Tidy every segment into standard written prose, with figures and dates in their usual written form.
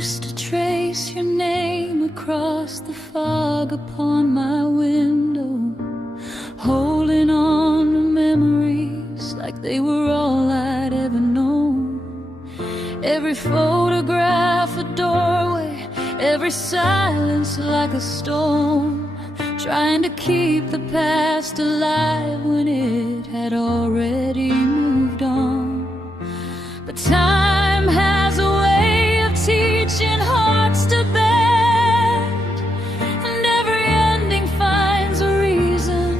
used to trace your name across the fog upon my window, holding on to memories like they were all I'd ever known. Every photograph a doorway, every silence like a storm, trying to keep the past alive when it had already moved on. But time has a way of teaching hearts to bend, and every ending finds a reason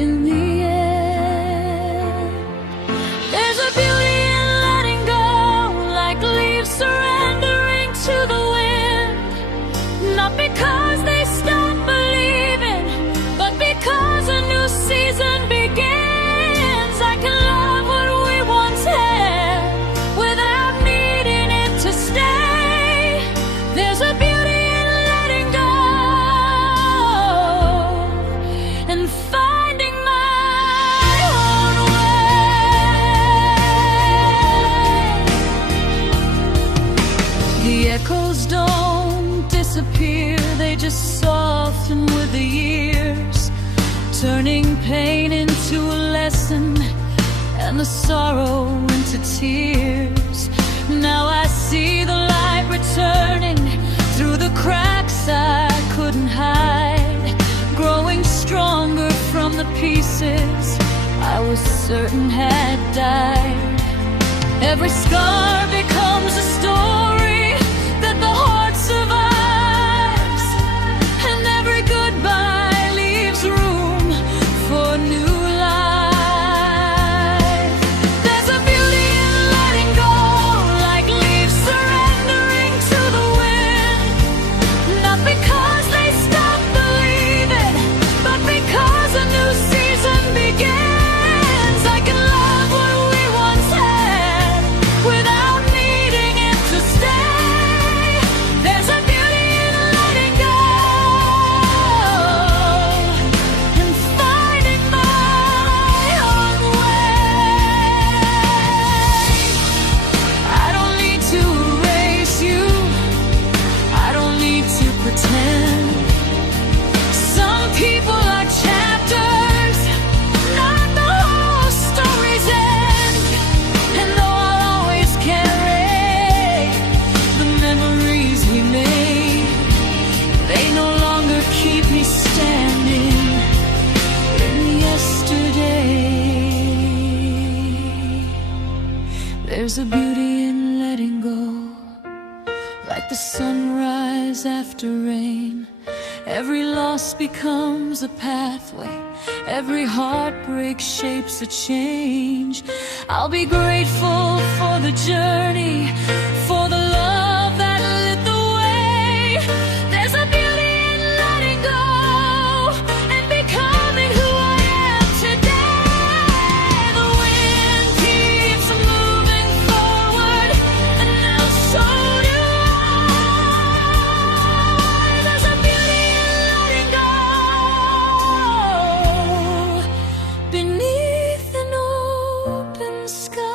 in the end. There's a beauty in letting go, like leaves surrendering to the wind, not because they stop believing, but because a new season begins. I can love what we once had without needing it to stay. There's a beauty in letting go and finding my own way. The echoes don't disappear, they just soften with the years, turning pain into a lesson and the sorrow into tears. Now I see the light returning through the cracks I couldn't hide, growing stronger from the pieces I was certain had died. Every scar becomes a story that the heart survives, and every goodbye leaves room for new life. There's a beauty in letting go, like leaves surrendering to the wind, not because they stop believing, but because a new season begins. I can love what we once had without needing it to stay. There's a beauty in letting go and finding my own way. I don't need to erase you, I don't need to pretend. Some people are chapters, not the whole story's end. And though I'll always carry the memories we made, they no longer keep me standing in yesterday. There's a beauty in letting go, like the sunrise after rain. Every loss becomes a pathway, every heartbreak shapes a change. I'll be grateful for the journey, for the love that lit the way. There's a beauty in letting go and becoming who I am today. The wind keeps moving forward, and now so do I. There's a beauty in letting go beneath an open sky.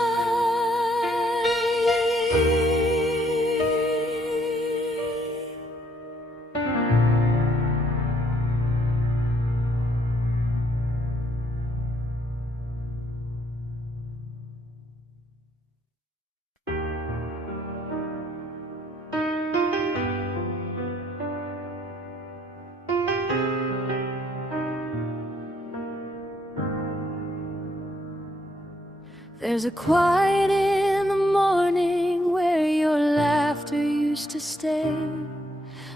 There's a quiet in the morning where your laughter used to stay,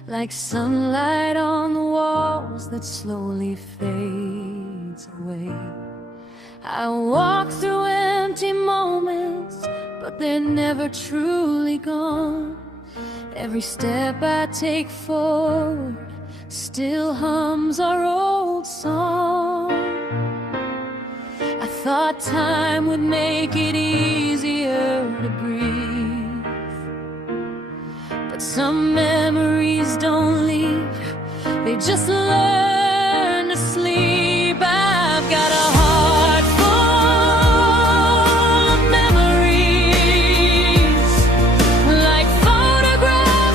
like sunlight on the walls that slowly fades away. I walk through empty moments, but they're never truly gone. Every step I take forward still hums our old song. I thought time would make it easier to breathe, but some memories don't leave, they just learn to sleep. I've got a heart full of memories, like photographs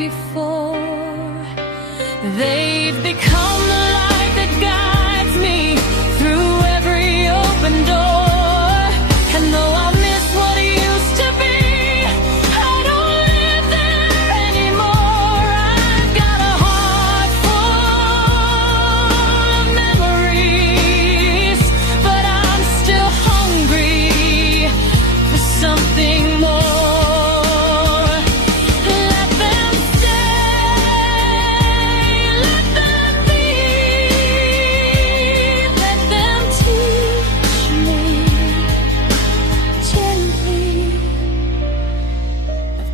before. They've become the light that guides me through every open door. And though I miss what it used to be, I don't live there anymore. I've got a heart full of memories, but I'm still hungry for something more.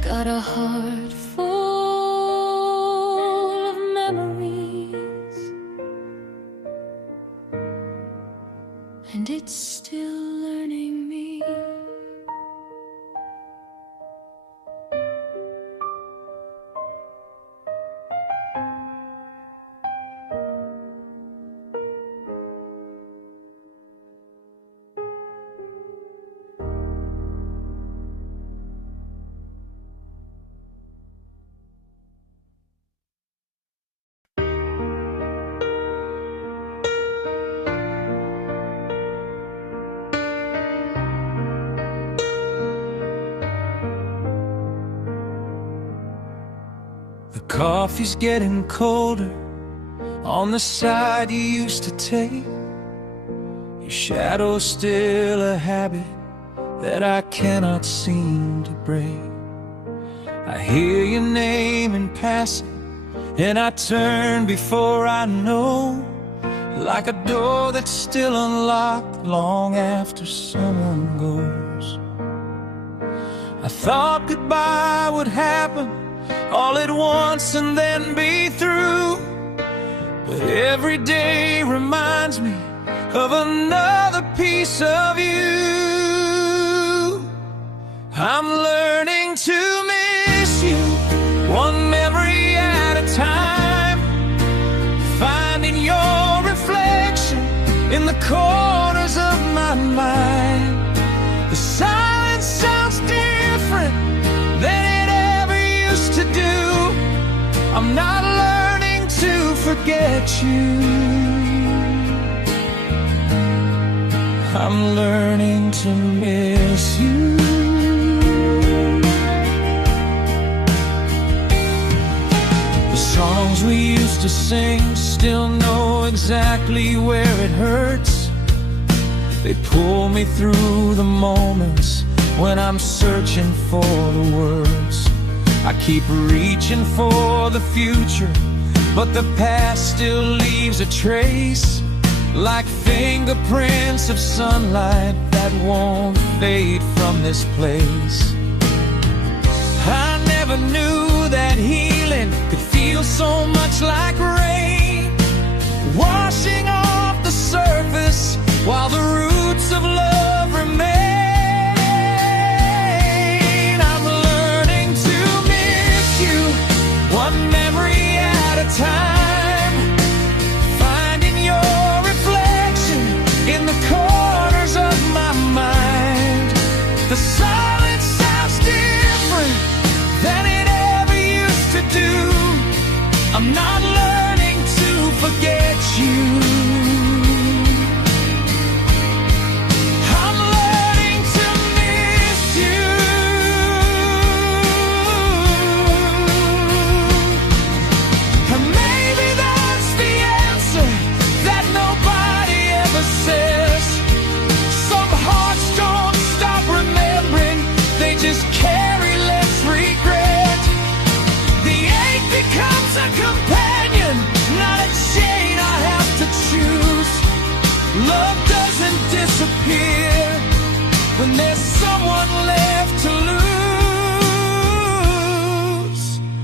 Got a heart full of memories, and it's still learning me. The coffee's getting colder on the side you used to take. Your shadow's still a habit that I cannot seem to break. I hear your name in passing, and I turn before I know, like a door that's still unlocked long after someone goes. I thought goodbye would happen all at once and then be through, but every day reminds me of another piece of you. I'm learning to miss you, one memory at a time, finding your reflection in the corners of my mind. The silence sounds different than it ever used to do. I'm not learning to forget you, I'm learning to miss you. The songs we used to sing still know exactly where it hurts. They pull me through the moments when I'm searching for the words. I keep reaching for the future, but the past still leaves a trace, like fingerprints of sunlight that won't fade from this place. I never knew that healing could feel so much like rain, washing off the surface while the roots of love remain. I'm learning to miss you, one memory at a time, finding your reflection in the corners of my mind. The silence sounds different than it ever used to do. I'm not learning to forget you, I'm learning to miss you. And maybe that's the answer that nobody ever says. Some hearts don't stop remembering, they just carry less regret. The ache becomes a companion, not a chain I have to choose. Love doesn't disappear when there's someone left to lose.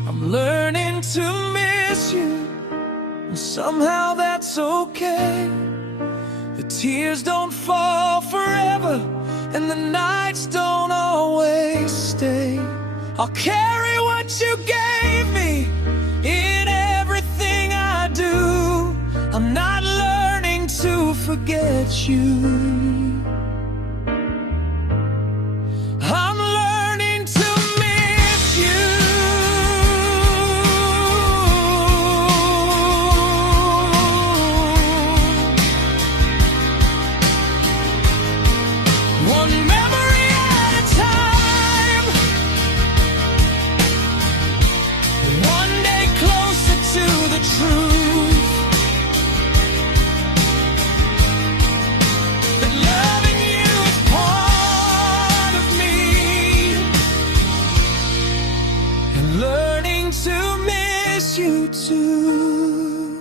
I'm learning to miss you, and somehow that's okay. The tears don't fall forever, and the nights don't always stay. I'll carry what you gave me in everything I do. I'm not learning to forget you, I'm learning to miss you. you too.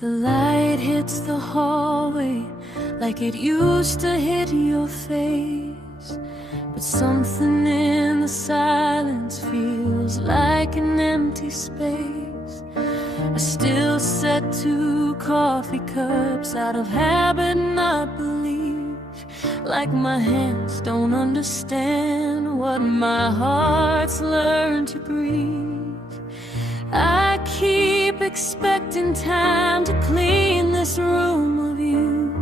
The light hits the hallway like it used to hit your face, but something in the silence feels like an empty space. I still set 2 coffee cups out of habit, not belief, like my hands don't understand what my heart's learned to breathe. I keep expecting time to clean this room of you,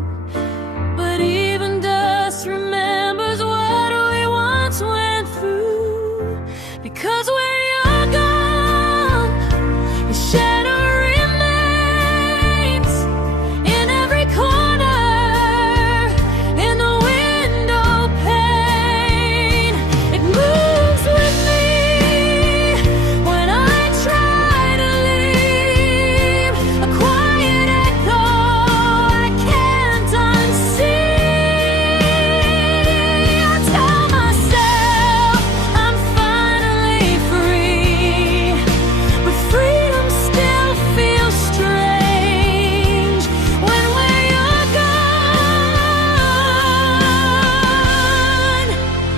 but even dust remembers what we once went through. Because where you're gone, your shadow remains in every corner, in the window pane. It moves with me when I try to leave, a quiet echo I can't unsee. I tell myself I'm finally free, but freedom still feels strange when you're gone.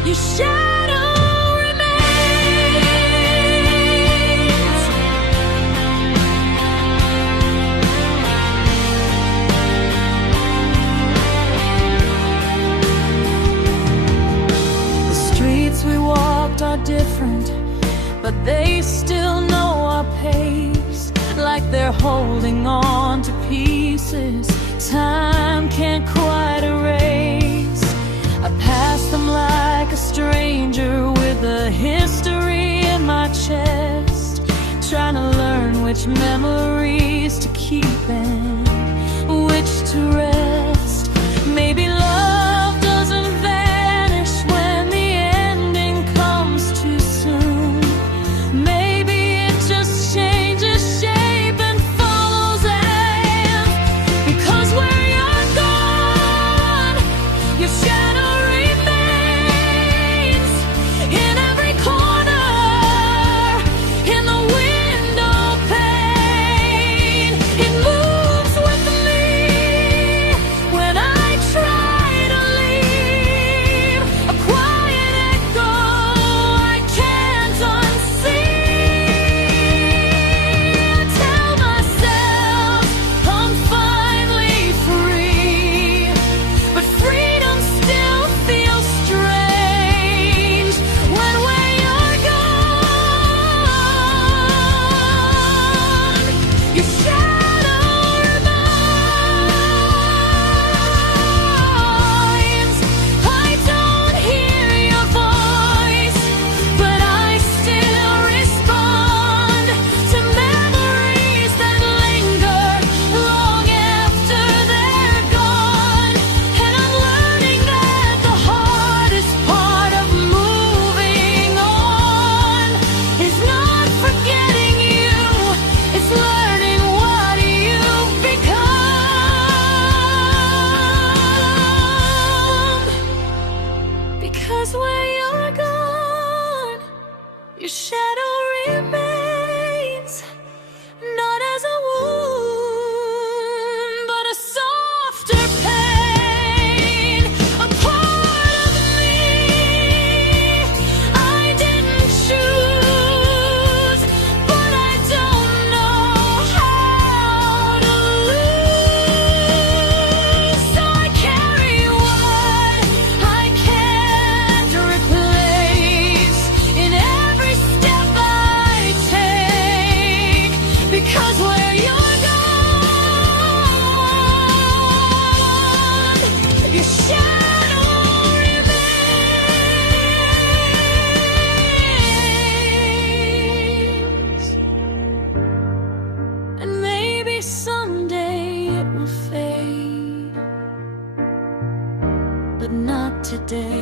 Your shadow remains. The streets we walked are different, but they still know our pace, like they're holding on to pieces time can't quite erase. I pass them like a stranger with a history in my chest, trying to learn which memories to keep and which to rest. Maybe love doesn't vanish when the ending comes too soon. Maybe it just changes shape and follows hands. Because where you're gone, your shadow remains in every corner, in the window pane. It moves with me when I try to leave, a quiet echo I can't unsee. I tell myself I'm finally free, but freedom still feels strange when you're gone. Your shadow remains. I don't hear your voice, but I still respond to memories that linger long after they're gone. And I'm learning that the hardest part of moving on is not forgetting you, it's learning what you've become. Because where you're gone, your shadow remains, not as a wound, but a softer pain. A part of me I didn't choose, but I don't know how to lose. So I carry what I can't replace in every step I take. Because where you're gone, your shadow remains. And maybe someday it will fade. day.